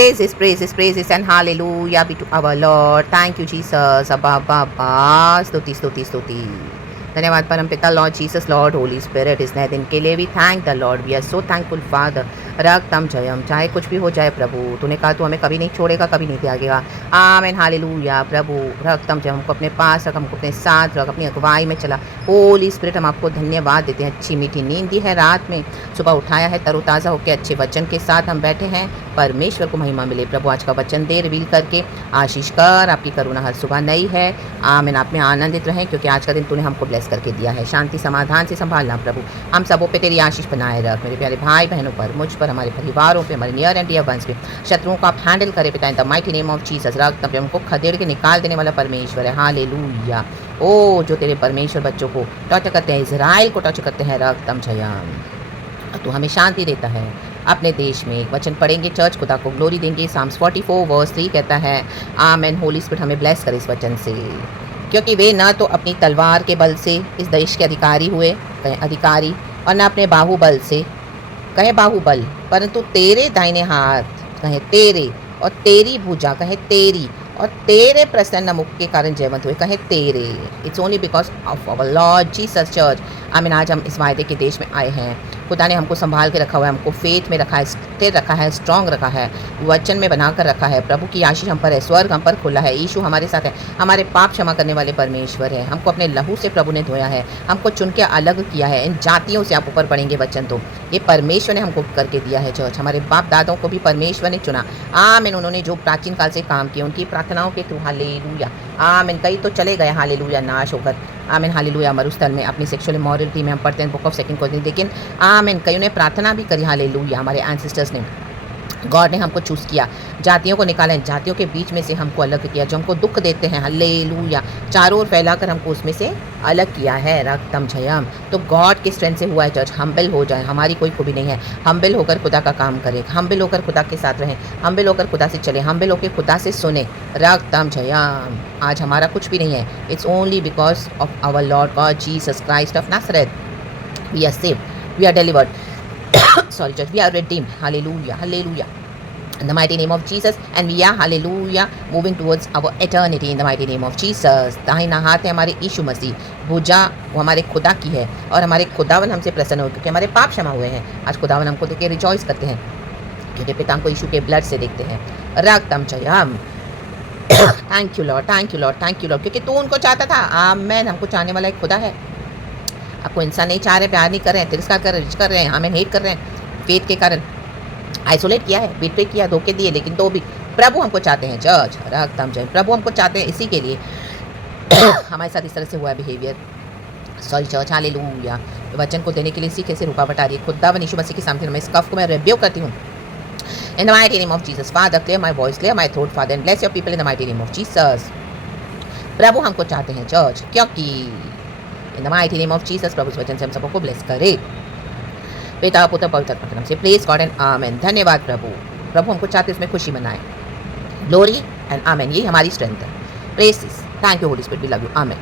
Praises and hallelujah be to our Lord. Thank you, Jesus. Abba, Abba, Abba. स्तुति स्तुति स्तुति। धन्यवाद परम पिता Lord Jesus Lord Holy Spirit इस नए दिन के लिए भी thank the Lord. We are so thankful Father. रक्तम जयम, चाहे कुछ भी हो जाए प्रभु, तूने कहा तू हमें कभी नहीं छोड़ेगा, कभी नहीं त्यागेगा। आमीन हालेलुया। प्रभु रक्तम जयम, हमको अपने पास रख, हमको अपने साथ रख, अपनी अगुवाई में चला। होली स्पिरिट हम आपको धन्यवाद देते हैं। अच्छी मीठी नींद दी है रात में, सुबह उठाया है तरोताज़ा होकर, अच्छे वचन के साथ हम बैठे हैं। परमेश्वर को महिमा मिले। प्रभु आज का वचन दे, रिवील करके आशीष कर। आपकी करुणा हर सुबह नई है। आमीन। आप में आनंदित रहें क्योंकि आज का दिन तूने हमको ब्लेस करके दिया है। शांति समाधान से संभालना प्रभु, हम सबों पे तेरी आशीष बनाए रख। मेरे प्यारे भाई बहनों पर, मुझ पर, हमारे परिवारों पे, हमारे नियर एंड डियर वंस पे, शत्रुओं को आप हैंडल करे पिता इन the mighty name of Jesus. रक्त अपने उनको खदेड़ के निकाल देने वाला परमेश्वर है। हालेलुया। ओ जो तेरे परमेश्वर बच्चों को टॉर्चर करते हैं, इजराइल को टॉर्चर करते हैं, रक्तम जयम, तू हमें शांति देता है। अपने देश में एक वचन पढ़ेंगे, चर्च खुदा को ग्लोरी देंगे। साम्स 44 वर्स 3 कहता है आमेन। होली स्पिरिट हमें ब्लेस करे इस वचन से, क्योंकि वे न तो अपनी तलवार के बल से इस देश के अधिकारी हुए, कहें अधिकारी, और न अपने बाहुबल से, कहे बाहुबल, परंतु तेरे दाहिने हाथ, कहे तेरे, और तेरी भुजा, कहे तेरी, और तेरे प्रसन्न मुख के कारण जयवंत हुए, कहे तेरे। It's only because of our lord Jesus church. आमीन। आज हम इस वायदे के देश में आए हैं। खुदा ने हमको संभाल के रखा हुआ है, हमको फेथ में रखा है, स्थिर रखा है, स्ट्रांग रखा है, वचन में बना कर रखा है। प्रभु की आशीष हम पर है, स्वर्ग हम पर खुला है, यीशु हमारे साथ है, हमारे पाप क्षमा करने वाले परमेश्वर है। हमको अपने लहू से प्रभु ने धोया है, हमको चुन के अलग किया है। इन जातियों से आप ऊपर पढ़ेंगे वचन, तो ये परमेश्वर ने हमको करके दिया है चर्च। हमारे बाप दादों को भी परमेश्वर ने चुना। आमीन। उन्होंने जो प्राचीन काल से काम किए, उनकी प्रार्थनाओं के थ्रू, हालेलुया। आमीन। कई तो चले गए हालेलुया नाश होकर, आमीन हालेलुया, मरुस्थल में अपनी सेक्सुअल इमोरलिटी में हम पढ़ते हैं बुक ऑफ 2 कोरिन्थियंस। लेकिन आमीन, कईयों ने प्रार्थना भी करी, हालेलुया। हमारे एंसेस्टर्स ने, गॉड ने हमको चूज़ किया, जातियों को निकाला, जातियों के बीच में से हमको अलग किया, जो हमको दुख देते हैं, हालेलुया, चारों ओर फैलाकर हमको उसमें से अलग किया है, रक्तम जयम। तो गॉड के स्ट्रेंथ से हुआ है चर्च। हम्बल हो जाए, हमारी कोई खूबी नहीं है। हम्बल होकर खुदा का काम करें, हम्बल होकर खुदा के साथ रहें, हम्बल होकर खुदा से चले, हम्बल होकर खुदा से सुने, रक्तम जयम। आज हमारा कुछ भी नहीं है। It's only because of our Lord God Jesus Christ of Nazareth. We are saved, we are delivered, sorry church, we are redeemed, hallelujah, hallelujah, in the mighty name of Jesus, and we are hallelujah moving towards our eternity in the mighty name of Jesus। दाहिना हाथ है हमारे यीशु मसीह, भुजा वो हमारे खुदा की है, और हमारे खुदावन हमसे प्रसन्न हो क्योंकि हमारे पाप क्षमा हुए हैं। आज खुदावन हमको देख के रिजॉइस करते हैं क्योंकि पिता को यीशु के ब्लड से देखते हैं, रक्तम जयम। Thank you Lord, thank you Lord, thank you Lord, क्योंकि तू उनको चाहता था। आमेन। हमको चाहने वाला एक खुदा है। आपको इंसान नहीं चाह रहे, प्यार नहीं कर रहे हैं, तिरस्कार कर रहे, रिच कर रहे हैं, हमें हेट कर रहे हैं, फेथ के कारण आइसोलेट किया है, बिट्रे किया, धोखे दिए, लेकिन तो भी प्रभु हमको चाहते हैं। जज रक्तम जय, प्रभु हमको चाहते हैं इसी के लिए। हमारे साथ इस तरह से हुआ है बिहेवियर, सॉरी चर्च, हालेलुया। वचन को देने के लिए इसी कैसे रुकावट आ रही है। खुदा व यीशु मसीह के सामने मैं इस कफ को मैं रिब्यूक करती हूँ in the mighty name of Jesus. Father clear my voice, clear my throat Father, and bless your people in the mighty name of Jesus. प्रभु हमको चाहते हैं चर्च, क्योंकि in the mighty name of Jesus प्रभु इस वचन से हम सबको ब्लेस करे। पिता पुत्र पवित्र आत्मा के नाम से प्रेज गॉड एंड आमेन। धन्यवाद प्रभु। प्रभु हमको चाहते उसमें खुशी मनाए, ग्लोरी एंड आमेन। यही हमारी स्ट्रेंथ है। Praise, thank you holy spirit, we love you, amen.